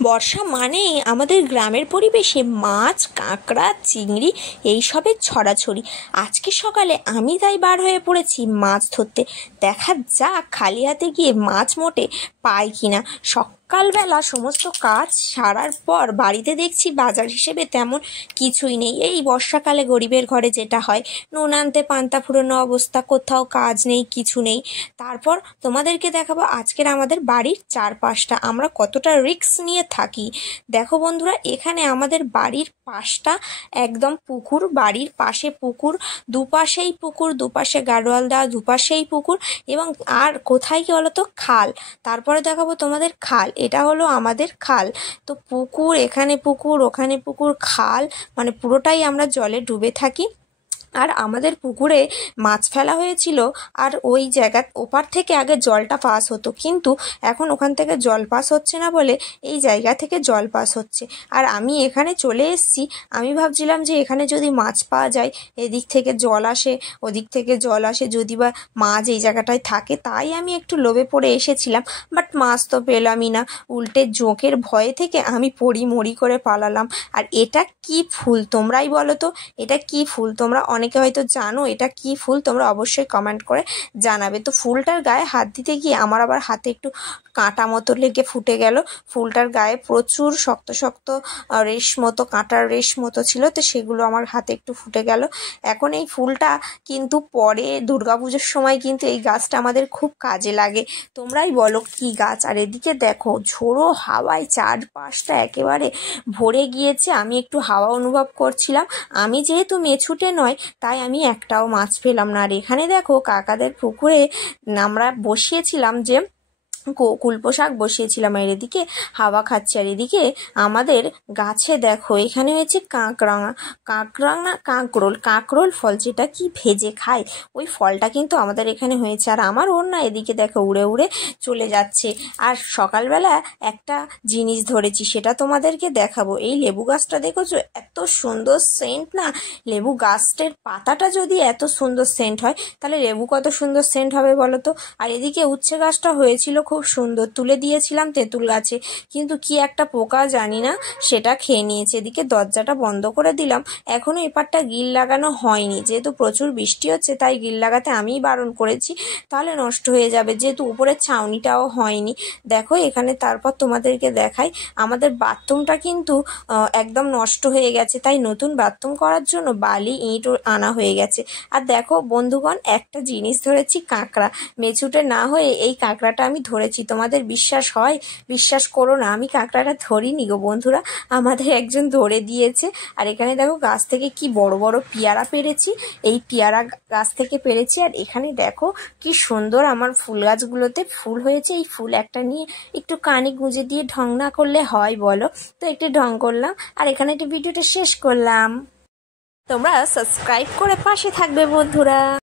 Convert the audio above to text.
বর্ষা মানেই আমাদের গ্রামের পরিবেশে মাছ, কাঁকড়া, চিংড়ি এইসবের ছড়াছড়ি। আজকে সকালে আমি তাই বার হয়ে পড়েছি মাছ ধরতে। দেখা যাক খালি হাতে গিয়ে মাছ মোটে পাই কিনা। সকালবেলা সমস্ত কাজ সারার পর বাড়িতে দেখছি বাজার হিসেবে তেমন কিছুই নেই। এই বর্ষাকালে গরিবের ঘরে যেটা হয়, নুন আনতে পান্তা ফুরোনো অবস্থা, কোথাও কাজ নেই, কিছু নেই। তারপর তোমাদেরকে দেখাবো আজকের আমাদের বাড়ির চারপাশটা আমরা কতটা রিস্ক নিয়ে থাকি। দেখো বন্ধুরা, এখানে আমাদের বাড়ির পাশটা একদম পুকুর, বাড়ির পাশে পুকুর, দুপাশে গাড়োয়াল দেওয়া, দুপাশেই পুকুর, এবং আর কোথায় কি বলো তো, খাল। তারপরে দেখাবো তোমাদের খাল, এটা হলো আমাদের খাল। তো পুকুর, এখানে পুকুর, ওখানে পুকুর, খাল, মানে পুরোটাই আমরা জলে ডুবে থাকি। আর আমাদের পুকুরে মাছ ফেলা হয়েছিল, আর ওই জায়গার ওপার থেকে আগে জলটা পাস হতো, কিন্তু এখন ওখান থেকে জল পাস হচ্ছে না বলে এই জায়গা থেকে জল পাস হচ্ছে। আর আমি এখানে চলে এসেছি, আমি ভাবছিলাম যে এখানে যদি মাছ পাওয়া যায়, এদিক থেকে জল আসে, ওদিক থেকে জল আসে, যদি বা মাছ এই জায়গাটায় থাকে, তাই আমি একটু লোভে পড়ে এসেছিলাম। বাট মাছ তো পেলামই না, উল্টে জোঁকের ভয়ে থেকে আমি মরি করে পালালাম। আর এটা কি ফুল তোমরাই বলো তো, এটা কি ফুল? তোমরা অনেকে হয়তো জানো এটা কি ফুল, তোমরা অবশ্যই কমেন্ট করে জানাবে। তো ফুলটার গায়ে হাত দিতে গিয়ে আমার আবার হাতে একটু কাঁটা মতো লেগে ফুটে গেল। ফুলটার গায়ে প্রচুর শক্ত শক্ত রেশ মতো, কাঁটার রেশ মতো ছিল, তো সেগুলো আমার হাতে একটু ফুটে গেল। এখন এই ফুলটা কিন্তু পরে দুর্গাপুজোর সময় কিন্তু এই গাছটা আমাদের খুব কাজে লাগে। তোমরাই বলো কি গাছ। আর এদিকে দেখো ঝোড়ো হাওয়ায় চারপাশটা একেবারে ভরে গিয়েছে। আমি একটু হাওয়া অনুভব করছিলাম। আমি যেহেতু মেছুটে নয়, তাই আমি একটাও মাছ পেলাম না। আর এখানে দেখো কাকাদের পুকুরে আমরা বসিয়েছিলাম যে কুলপো শাক বসিয়েছিলাম, আর এদিকে হাওয়া খাচ্ছে। আর এদিকে আমাদের গাছে দেখো এখানে হয়েছে কাঁকরোল ফল, যেটা কি ভেজে খায়, ওই ফলটা কিন্তু আমাদের এখানে হয়েছে। আর আমার ওর না এদিকে দেখো উড়ে উড়ে চলে যাচ্ছে। আর সকালবেলা একটা জিনিস ধরেছি, সেটা তোমাদেরকে দেখাবো। এই লেবু গাছটা দেখেছো, এত সুন্দর সেন্ট না। লেবু গাছটার পাতাটা যদি এত সুন্দর সেন্ট হয়, তাহলে লেবু কত সুন্দর সেন্ট হবে বলো তো। আর এদিকে উচ্ছে গাছটা হয়েছিল খুব সুন্দর, তুলে দিয়েছিলাম তেঁতুল গাছে, কিন্তু কি একটা পোকা জানি না সেটা খেয়ে নিয়েছে। এদিকে দরজাটা বন্ধ করে দিলাম, এখনো এপারটা গ্রিল লাগানো হয়নি, যেহেতু প্রচুর বৃষ্টি হচ্ছে তাই গ্রিল লাগাতে আমিই বারণ করেছি, তাহলে নষ্ট হয়ে যাবে, যেহেতু উপরের ছাউনিটাও হয়নি। দেখো এখানে, তারপর তোমাদেরকে দেখাই, আমাদের বাথরুমটা কিন্তু একদম নষ্ট হয়ে গেছে, তাই নতুন বাথরুম করার জন্য বালি ইঁট আনা হয়ে গেছে। আর দেখো বন্ধুগণ, একটা জিনিস ধরেছি, কাঁকড়া। মেছুটে না হয়ে এই কাঁকড়াটা আমি ধরেছি। তোমাদের বিশ্বাস হয়? বিশ্বাস করো না, আমি কাঁকড়াটা ধরিনি গো বন্ধুরা, আমাদের একজন ধরে দিয়েছে। আর এখানে দেখো গাছ থেকে কি বড় বড় পেয়ারা পেরেছি, এই পেয়ারা গাছ থেকে পেরেছি। আর এখানে দেখো কি সুন্দর আমার ফুল গাছগুলোতে ফুল হয়েছে। এই ফুল একটা নিয়ে একটু কানে গুঁজে দিয়ে ঢং না করলে হয় বলো? তো একটু ঢং করলাম, আর এখানে একটু ভিডিওটা শেষ করলাম। তোমরা সাবস্ক্রাইব করে পাশে থাকবে বন্ধুরা।